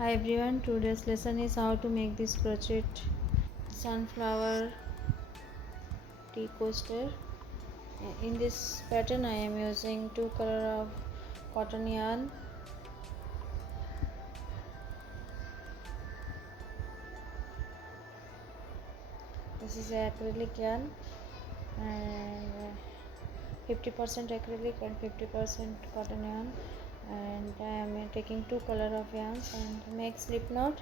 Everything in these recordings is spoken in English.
Hi everyone, today's lesson is how to make this crochet sunflower tea coaster. In this pattern I am using two color of cotton yarn. This is acrylic yarn and 50% acrylic and 50% cotton yarn, and I am taking two color of yarns and make slip knot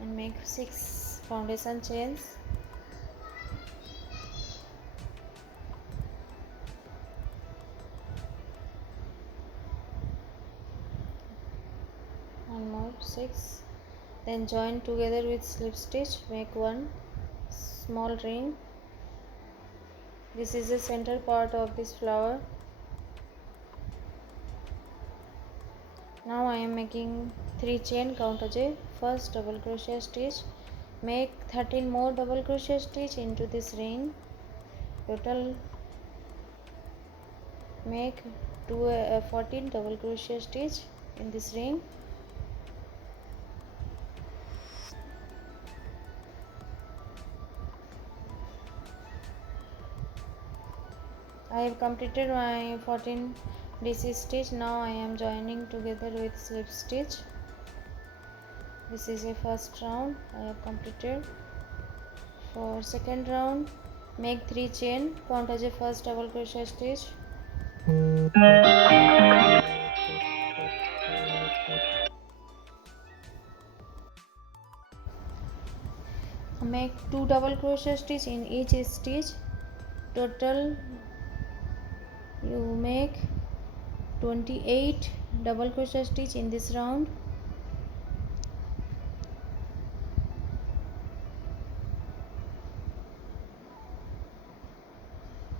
and make 6 foundation chains. One more 6, then join together with slip stitch, make one small ring. This is the center part of this flower. Now I am making 3 chain, count as a first double crochet stitch, make 13 more double crochet stitch into this ring, total make 14 double crochet stitch in this ring. I have completed my 14 DC stitch. Now I am joining together with slip stitch. This is a first round I have completed. For second round, make 3 chain, count as a first double crochet stitch, make 2 double crochet stitch in each stitch, total you make 28 double crochet stitch in this round.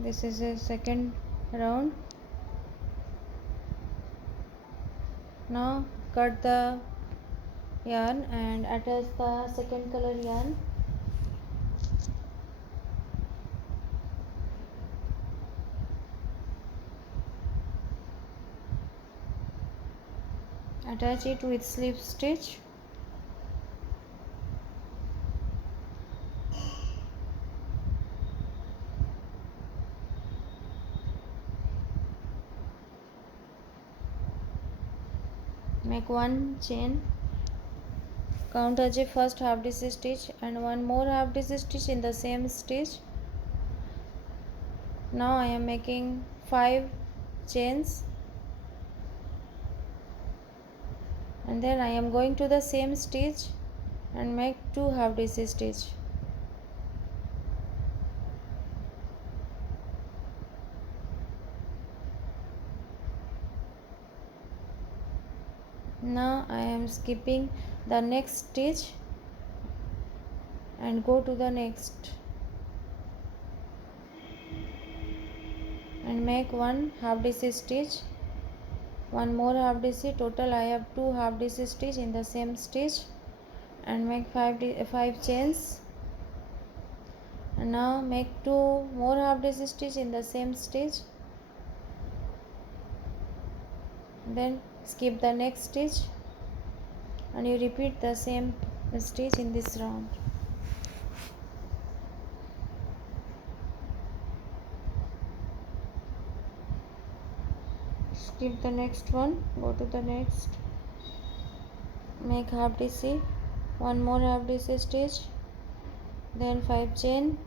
This is a second round. Now cut the yarn and attach the second color yarn. Attach it with slip stitch. Make one chain, count as a first half DC stitch and one more half DC stitch in the same stitch. Now I am making 5 chains, and then I am going to the same stitch and make 2 half DC stitch. Now I am skipping the next stitch and go to the next and make one half DC stitch, one more half DC, total I have 2 half DC stitch in the same stitch, and make 5 chains, and now make 2 more half DC stitch in the same stitch, then skip the next stitch and you repeat the same stitch in this round. Skip the next one, go to the next, make half DC, one more half DC stitch, then 5 chain,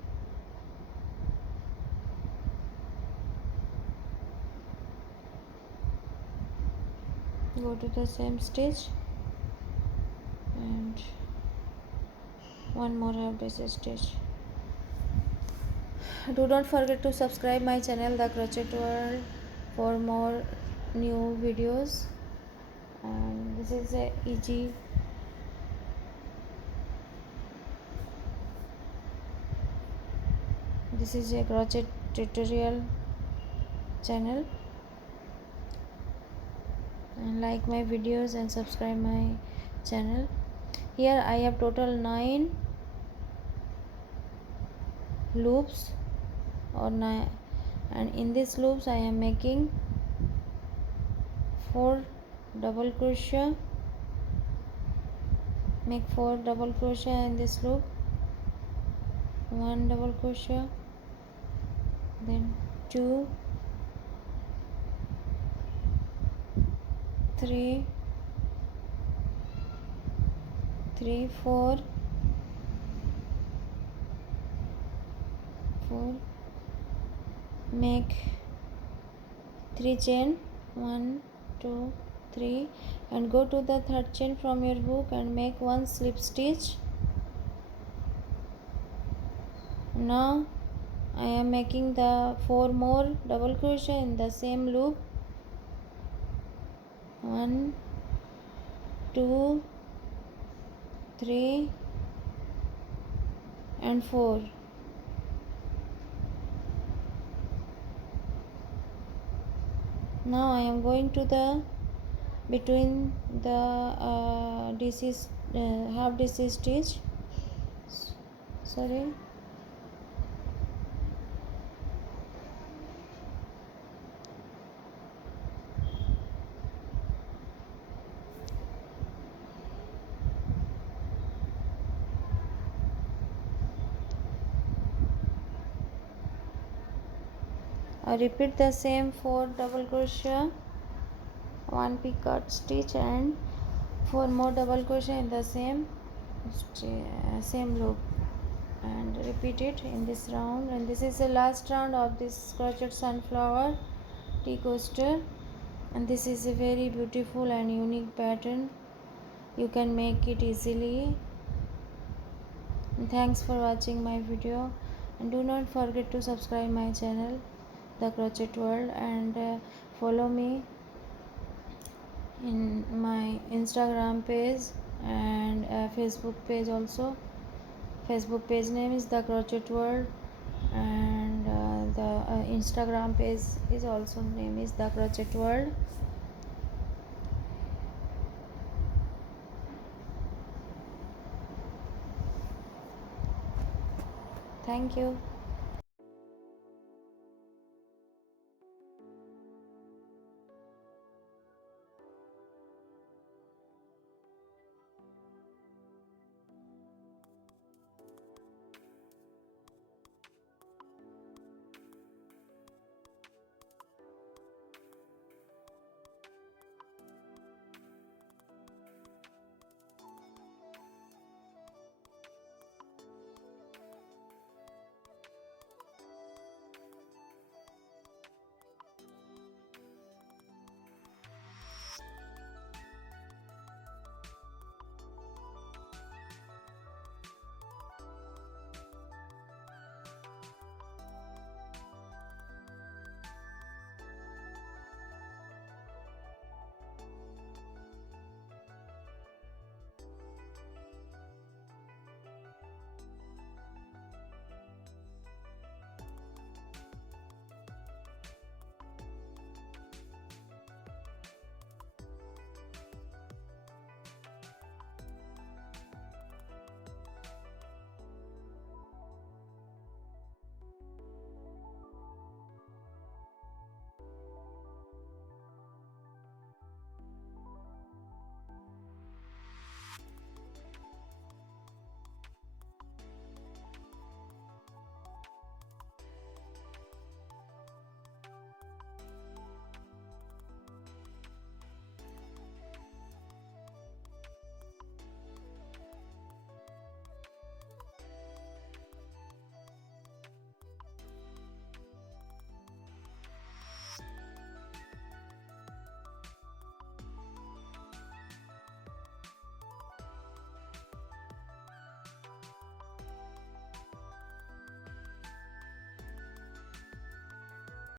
go to the same stitch and one more half DC stitch. Do not forget to subscribe my channel The Crochet World for more new videos. And this is a easy crochet tutorial channel, and like my videos and subscribe my channel. Here I have total 9 loops or 9, and in these loops I am making 4 double crochet make 4 double crochet in this loop, 1 double crochet, then 2, 3, 4, 4, make 3 chain, 1, 2, 3, and go to the third chain from your hook and make 1 slip stitch. Now I am making the 4 more double crochet in the same loop, 1, 2, 3, and 4. Now I am going to the between the half DC stitch, sorry, I repeat the same 4 double crochet, 1 picot stitch, and 4 more double crochet in the same loop, and repeat it in this round. And this is the last round of this crochet sunflower tea coaster, and this is a very beautiful and unique pattern. You can make it easily. And thanks for watching my video, and do not forget to subscribe my channel The Crochet World, and follow me in my Instagram page and Facebook page also. Facebook page name is The Crochet World, and the Instagram page is also name is The Crochet World. Thank you.